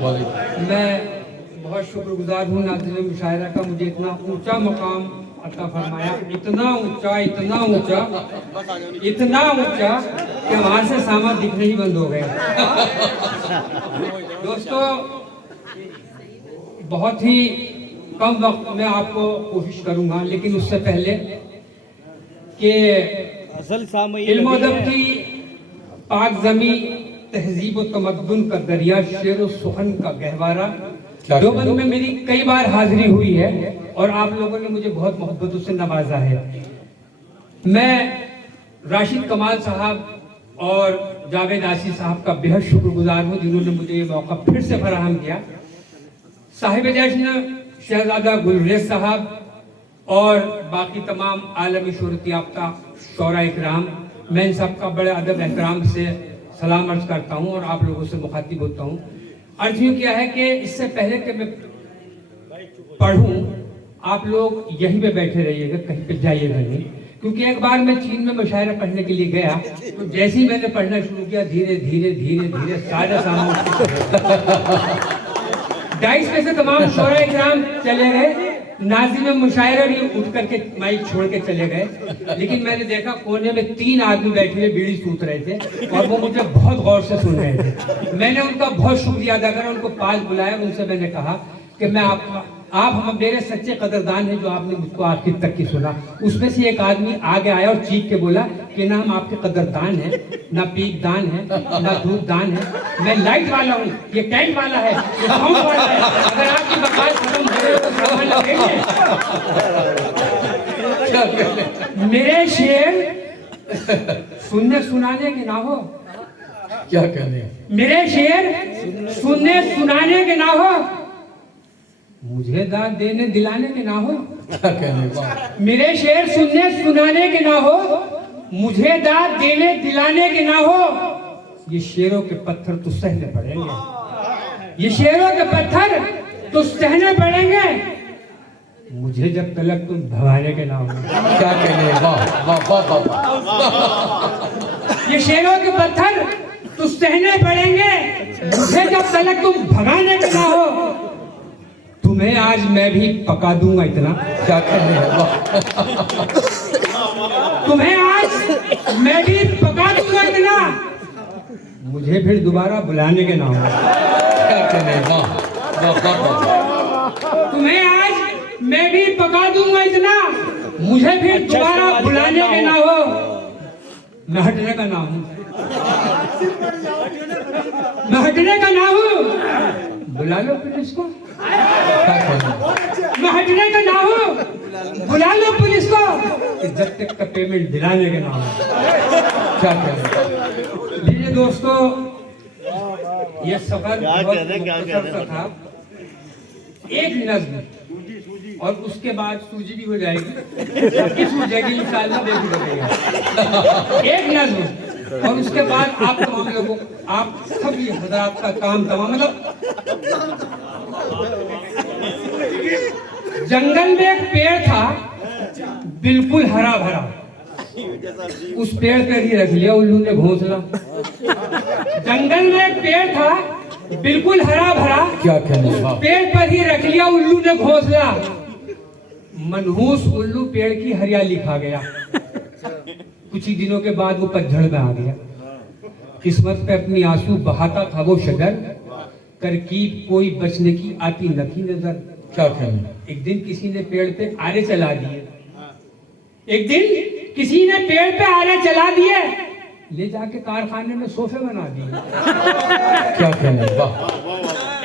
मैं बहुत शुक्रगुजार हूँ नाज़रीन मुशायरा का, मुझे इतना ऊंचा मकाम अता फरमाया, इतना ऊंचा कि वहाँ से सामा दिखने ही बंद हो गया। दोस्तों, बहुत ही कम वक्त में आपको कोशिश करूँगा, लेकिन उससे पहले कि इल्म अदब की पाक ज़मी, तहजीब व तमद्दुन का दरिया, शेर व सुखन का गहवारा देवबंद में मेरी कई बार हाजिरी हुई है और आप लोगों ने मुझे बहुत मोहब्बतों से नवाजा है। मैं राशिद कमाल साहब और जावेद आसी साहब का बेहद शुक्रगुजार हूँ जिन्होंने मुझे ये मौका फिर से फराहम किया। साहिब जश्न शहजादा गुलरेज साहब और बाकी तमाम आलमी शोहरत याफ्ता शोरा इकराम, मैं इन सबका बड़े अदब एहतराम से सलाम अर्ज करता हूँ और आप लोगों से मुखातिब होता हूँ। अर्ज यूँ किया है कि इससे पहले कि मैं पढ़ूँ, आप लोग यहीं पे बैठे रहिएगा, कहीं पे जाइएगा नहीं, क्योंकि एक बार मैं चीन में मुशायरा पढ़ने के लिए गया तो जैसे ही मैंने पढ़ना शुरू किया, धीरे धीरे सारे सामने डाइस में से तमाम शोरा इकराम चले गए, नाज़िम मुशायरा भी उठ करके माइक छोड़ के चले गए, लेकिन मैंने देखा कोने में 3 आदमी बैठे हुए बीड़ी सूत रहे थे और वो मुझे बहुत गौर से सुन रहे थे। मैंने उनका बहुत शुक्रिया अदा करा, उनको पास बुलाया, उनसे मैंने कहा कि मैं आप हम मेरे सच्चे कदरदान हैं जो आपने मुझको आखिर तक की सुना। उसमें से एक आदमी आगे आया और चीख के बोला कि ना हम आपके कदरदान हैं, ना पीक दान है, ना दूध दान है, मैं लाइट वाला हूँ, ये टेंट वाला है, ये साउंड वाला है, अगर आपकी बकाया खत्म हो गई तो सामान लगेंगे। मेरे शेर सुनने सुनाने के ना हो, क्या कहने, मेरे शेर सुनने सुनाने के ना हो, मुझे दाद देने दिलाने के ना हो। क्या कहने, मेरे शेर सुनने सुनाने के ना हो, मुझे दाद देने दिलाने के ना हो। ये शेरों के पत्थर तो सहने पड़ेंगे, ये शेरों के पत्थर तो सहने पड़ेंगे, मुझे जब तलक तुम भगाने के ना हो। क्या कहने, वाह वाह वाह वाह। ये शेरों के पत्थर तो सहने पड़ेंगे, मुझे जब तलक तुम भगाने के ना हो। तुम्हें आज मैं भी पका दूंगा इतना। क्या कहने, वाह। तुम्हें आज मैं भी पका दूंगा इतना, मुझे फिर दोबारा बुलाने के ना हो। क्या कहने, वाह वाह वाह। तुम्हें आज मैं भी पका दूंगा इतना, मुझे फिर दोबारा बुलाने के ना हो। मैं हटने का ना हूँ, मैं हटने का ना हूँ, बुला लो पुलिस को। मैं हटने का ना हूँ, बुला लो पुलिस को, जब तक का पेमेंट दिलाने के ना हो। क्या कहने। लीजिए दोस्तों, ये सफर बहुत मुख्तसर था। एक नज़्म और उसके बाद सूजी भी हो जाएगी, सबकी सूझेगी इंशाअल्लाह, देखिएगा। एक नज़्म और उसके बाद आप तमाम लोगों, आप सभी हज़रात का काम तमाम, मतलब जंगल में एक पेड़ था बिल्कुल हरा भरा, उस पेड़ पर ही रख लिया उल्लू ने घोंसला। जंगल में एक पेड़ था बिल्कुल हरा भरा, क्या कहने, पेड़ पर ही रख लिया उल्लू ने घोंसला। मनहूस उल्लू पेड़ की हरियाली खा गया, कुछ ही दिनों के बाद वो पतझड़ में आ गया। किस्मत पे अपनी आंसू बहाता था वो शजर, तरकीब कोई बचने की आती न थी नजर। क्या कहने। एक दिन किसी ने पेड़ पे आरे चला दिए, एक दिन किसी ने पेड़ पे आरे चला दिए, ले जाके कारखाने में सोफे बना दिए। क्या कहने, वाह।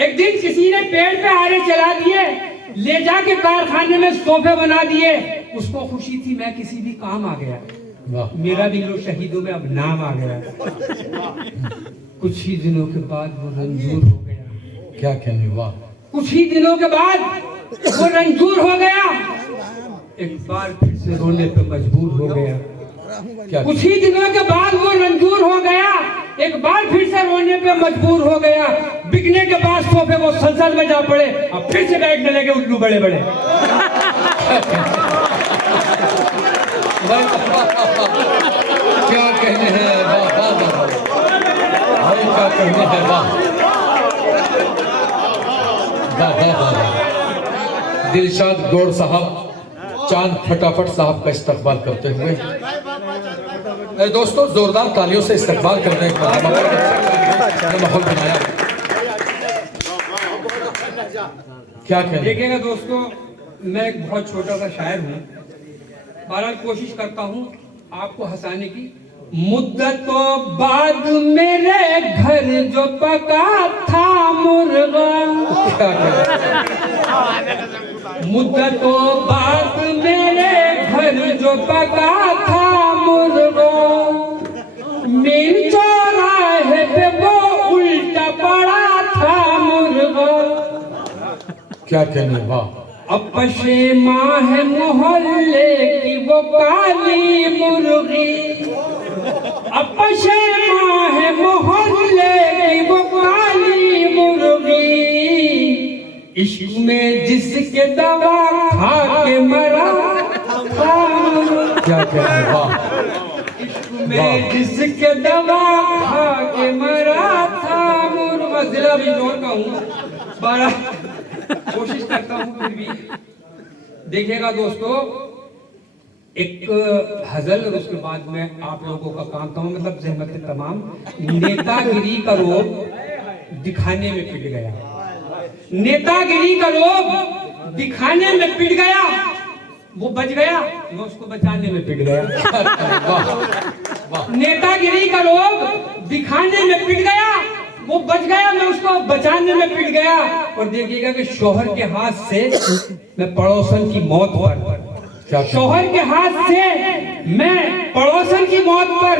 एक दिन किसी ने पेड़ पे आरे चला दिए, ले जाके कारखाने में सोफे बना दिए। उसको खुशी थी मैं किसी भी काम आ गया, वाह। मेरा भी लो शहीदों में अब नाम आ गया। कुछ ही दिनों के बाद वो रंजूर हो गया। क्या कहने, वाह। कुछ ही दिनों के बाद वो रंजूर हो गया, एक बार फिर से रोने पे मजबूर हो गया। क्या कुछ ही दिनों के बाद वो रंजूर हो गया, एक बार फिर से रोने पे मजबूर हो गया। बिकने के बाद सोफे वो संसद में जा पड़े, अब फिर से बैठने लगे उल्लू बड़े बड़े। क्या कहने हैं, वाह वाह वाह। क्या कहने हैं, वाह। वाह वाह वाह। दिलशाद गौर साहब चांद फटाफट साहब का इस्तकबाल करते हुए दोस्तों जोरदार तालियों से इस्तकबाल करने का माहौल बनाया। क्या कहें? देखिएगा दोस्तों, मैं एक बहुत छोटा सा शायर हूँ, बहरहाल कोशिश करता हूँ आपको हंसाने की। मुद्दतों बाद मेरे घर जो पका था मुर्गा, क्या कहें? मुद्दतों बाद मेरे घर जो पका था मुर्गा, मेरी चौराहे पे वो उल्टा पड़ा था मुर्गा। क्या कहने? वाह। अब पशेमा है मोहल्ले की वो काली मुर्गी, अब पशेमा है मोहल्ले की वो काली मुर्गी, इश्क में जिसके दवा खा के मरा था। क्या कहने? वाह। इश्क में जिसके दवा खा के मरा था मुर्गा। जिला भी जोर का हूँ, बड़ा कोशिश करता हूँ फिर भी। देखिएगा दोस्तों, एक हजल और उसके बाद में आप लोगों का काम था, मतलब जहमत तमाम। नेतागिरी का रोग दिखाने में पिट गया, नेतागिरी का रोग दिखाने में पिट गया, वो बच गया, मैं उसको बचाने में पिट गया। नेतागिरी का रोग दिखाने में पिट गया, वो बच गया, मैं उसको बचाने में पिट गया। और देखिएगा कि शोहर के हाथ से मैं पड़ोसन की मौत पर, शोहर के हाथ से मैं पड़ोसन की मौत पर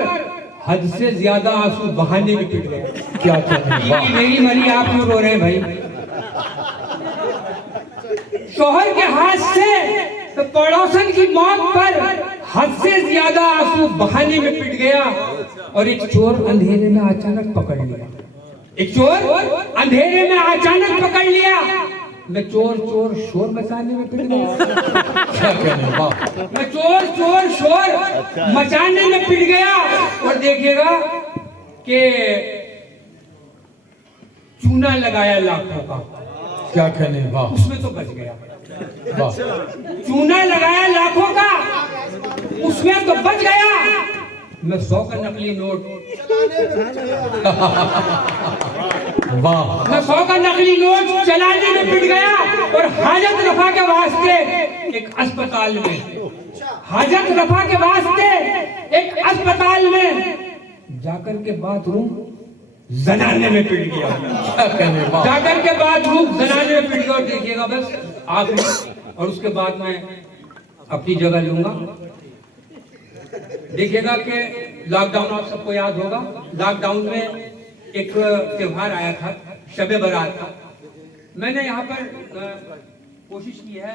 हद से ज्यादा आंसू बहाने में पिट गया। क्या कहने? मेरी मरी आप क्यों रो रहे हैं भाई? शोहर के हाथ से तो पड़ोसन की मौत पर हद से ज्यादा आंसू बहाने में पिट गया। और एक चोर अंधेरे में अचानक पकड़ लिया, एक चोर अंधेरे में अचानक पकड़ लिया, मैं चोर चोर शोर मचाने में पिट गया। क्या कहने? वाह। मैं चोर चोर शोर मचाने में पिट गया। और देखिएगा कि चूना लगाया लाखों का, क्या कहने? वाह उसमें तो बच गया। वाह। चूना लगाया लाखों का, उसमें तो बच गया। मैं 100 का नकली नोट, वाह। मैं 100 का नकली नोट चलाने में पिट गया। और हाजत रफा के वास्ते एक अस्पताल में, हाजत रफा के वास्ते एक अस्पताल में जाकर के बाथरूम जनाने में पिट गया। क्या कहने? वाह। जाकर के बाथरूम जनाने में पिट गया। देखिएगा बस आखिरी, और उसके बाद मैं अपनी जगह लूंगा। देखिएगा कि लॉकडाउन आप सबको याद होगा, लॉकडाउन में एक त्योहार आया था, शबे बारात था। मैंने यहाँ पर कोशिश की है,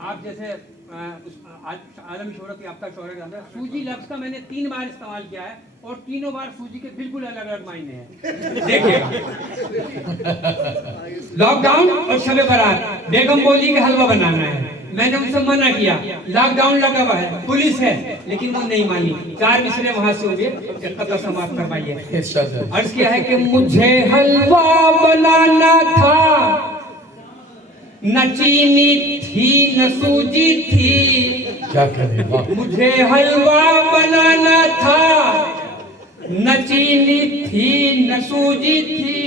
आप जैसे आलम शोहरत याफ्ता शोहरत, सूजी लफ्ज का मैंने 3 बार इस्तेमाल किया है, और तीनों बार सूजी के बिल्कुल अलग अलग मायने हैं। देखिएगा, लॉकडाउन और शबे बारात, बेगम बोली के हलवा बनाना है, मैंने उनसे मना किया। लॉकडाउन लगा हुआ है, पुलिस है, लेकिन वो नहीं मानी। 4 मिसरे वहां से हो गए, कथा समाप्त करवाइए। अर्ज किया है कि मुझे हलवा बनाना था, न चीनी थी न सूजी थी। क्या कहने? वाह। मुझे हलवा बनाना था, न चीनी थी न सूजी थी।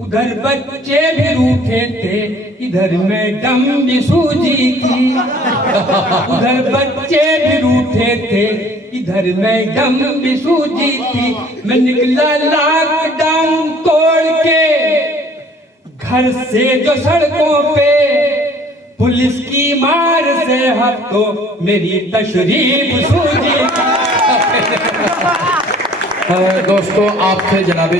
उधर बच्चे भी रूठे थे, इधर मैडम भी सूजी थी। उधर बच्चे भी रूठे थे, इधर मैडम भी सूजी थी। मैं निकला लॉकडाउन तोड़ के घर से जो सड़कों पे, पुलिस की मार से हफ्तों मेरी तशरीफ सूजी। दोस्तों आपसे जनाबे